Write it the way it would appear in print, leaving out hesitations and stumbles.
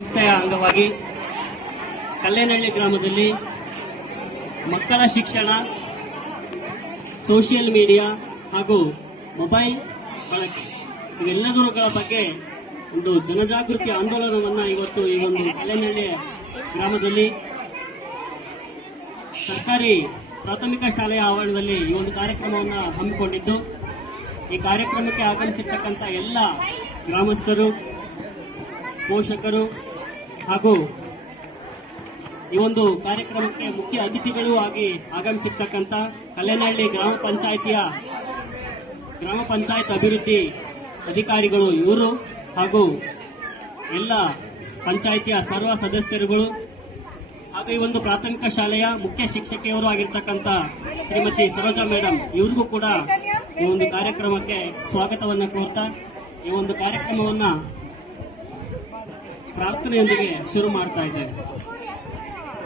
ಸಂಸ್ಥೆಯ ಅಂಗವಾಗಿ ಕಲ್ಲೇನಹಳ್ಳಿ ಗ್ರಾಮದಲ್ಲಿ ಮಕ್ಕಳ ಶಿಕ್ಷಣ, ಸೋಷಿಯಲ್ ಮೀಡಿಯಾ ಹಾಗೂ ಮೊಬೈಲ್ ಬಳಕೆ ಇವೆಲ್ಲದರ ಬಗ್ಗೆ ಒಂದು ಜನಜಾಗೃತಿ ಆಂದೋಲನವನ್ನು ಇವತ್ತು ಈ ಒಂದು ಕಲ್ಲೇನಹಳ್ಳಿ ಗ್ರಾಮದಲ್ಲಿ ಸರ್ಕಾರಿ ಪ್ರಾಥಮಿಕ ಶಾಲೆಯ ಆವರಣದಲ್ಲಿ ಈ ಒಂದು ಕಾರ್ಯಕ್ರಮವನ್ನು ಹಮ್ಮಿಕೊಂಡಿದ್ದು, ಈ ಕಾರ್ಯಕ್ರಮಕ್ಕೆ ಆಗಮಿಸಿರ್ತಕ್ಕಂಥ ಎಲ್ಲ ಗ್ರಾಮಸ್ಥರು, ಪೋಷಕರು ಹಾಗೂ ಈ ಒಂದು ಕಾರ್ಯಕ್ರಮಕ್ಕೆ ಮುಖ್ಯ ಅತಿಥಿಗಳು ಆಗಿ ಆಗಮಿಸಿರ್ತಕ್ಕಂಥ ಕಲ್ಲೇನಹಳ್ಳಿ ಗ್ರಾಮ ಪಂಚಾಯತ್ ಅಭಿವೃದ್ಧಿ ಅಧಿಕಾರಿಗಳು ಇವರು ಹಾಗೂ ಎಲ್ಲ ಪಂಚಾಯಿತಿಯ ಸರ್ವ ಸದಸ್ಯರುಗಳು ಹಾಗೂ ಈ ಒಂದು ಪ್ರಾಥಮಿಕ ಶಾಲೆಯ ಮುಖ್ಯ ಶಿಕ್ಷಕಿಯವರು ಆಗಿರ್ತಕ್ಕಂಥ ಶ್ರೀಮತಿ ಸರೋಜಾ ಮೇಡಮ್ ಇವ್ರಿಗೂ ಕೂಡ ಈ ಒಂದು ಕಾರ್ಯಕ್ರಮಕ್ಕೆ ಸ್ವಾಗತವನ್ನು ಕೋರ್ತಾ ಈ ಒಂದು ಕಾರ್ಯಕ್ರಮವನ್ನ ಪ್ರಾರ್ಥನೆಯೊಂದಿಗೆ ಶುರು ಮಾಡ್ತಾ ಇದ್ದೇವೆ.